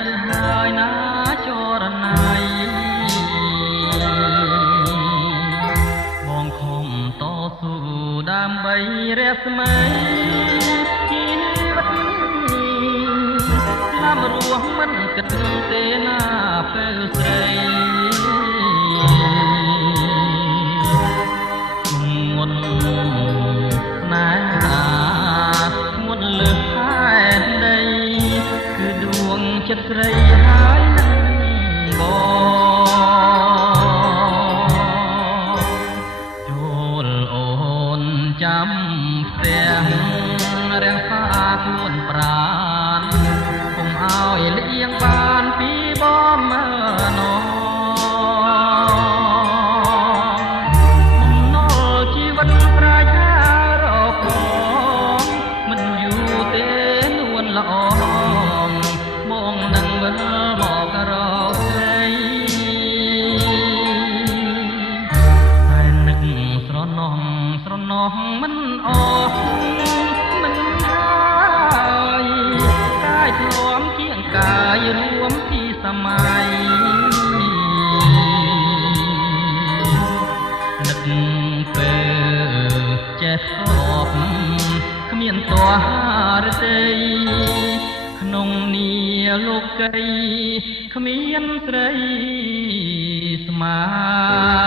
ទៅហើយណាចរណៃបងខំតស៊ូដើម្បីរស្មីជីវិតឡាំរស់មិនគិតទេណាពេលស្រីមុនណាមុនលើខែដីគឺដួងចិត្តស្រីហើយនឹងបងចូលអូនចាំផ្ទះរាំងផាខ្លួនប្រាណកុំឲ្យលៀងបានពីបងមើលណោមិនអស់មិនហើយកាយធ្លាំគៀងកាយរួមពីសម័យនឹកពេលចេះស្អប់គ្មានតោះរទេក្នុងនីលោកីគ្មានស្រីស្មើ